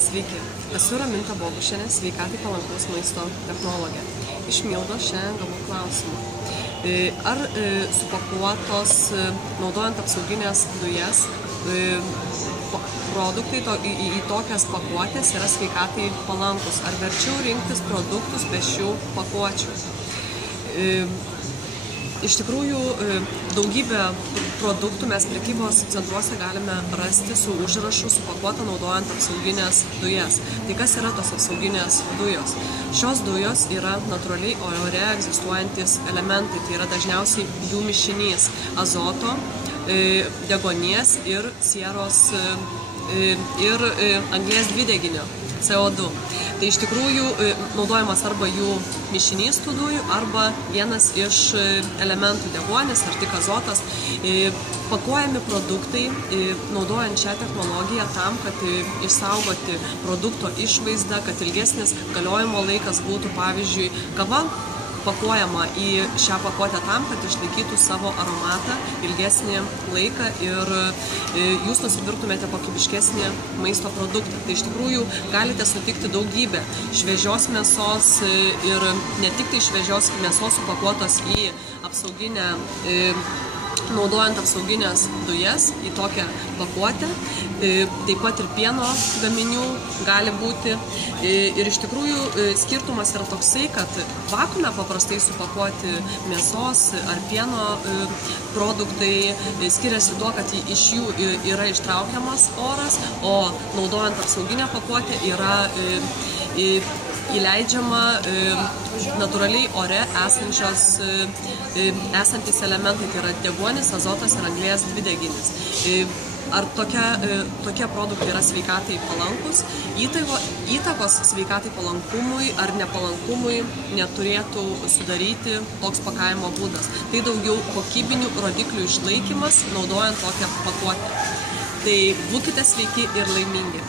Sveiki, esu Raminta Bogušienė, sveikatai palankaus maisto technologė. Iš Mildos šiandien gavau klausimą. Ar supakuotos, naudojant apsauginės dujas, produktai į tokias pakuotės yra sveikatai palankus? Ar verčiau rinktis produktus be šių pakuočių? Iš tikrųjų, daugybę produktų mes prekybos centruose galime rasti su užrašu supakuota naudojant apsauginės dujas. Tai kas yra tos apsauginės dujos? Šios dujos yra natūraliai ore egzistuojantis elementai, tai yra dažniausiai jų mišinys azoto, deguonies ir sieros ir anglies dvideginio CO2. Tai iš tikrųjų naudojamas arba jų mišinys tų dujų, arba vienas iš elementų deguonis ar tik azotas. Pakuojami produktai, naudojant šią technologiją tam, kad išsaugoti produkto išvaizdą, kad ilgesnis galiojimo laikas būtų, pavyzdžiui, kava pakuojama į šią pakuotę tam, kad išlaikytų savo aromatą ilgesnį laiką ir jūs nusipirktumėte kokybiškesnį maisto produktą. Tai iš tikrųjų galite sutikti daugybę šviežios mėsos ir ne tik tai šviežios mėsos supakuotos į apsauginę, naudojant apsauginės dujas į tokią pakuotę, taip pat ir pieno gaminių gali būti. Ir iš tikrųjų skirtumas yra toksai, kad vakuume paprastai supakuoti mėsos ar pieno produktai skiriasi tuo, kad iš jų yra ištraukiamas oras, o naudojant apsauginę pakuotę yra įleidžiama natūraliai ore esantis elementai, tai yra deguonis, azotas ir anglies dvideginis. Ar tokie produktai yra sveikatai palankus? Įtakos sveikatai palankumui ar nepalankumui neturėtų sudaryti toks pakavimo būdas. Tai daugiau kokybinių rodiklių išlaikymas naudojant tokią pakuotę. Tai būkite sveiki ir laimingi.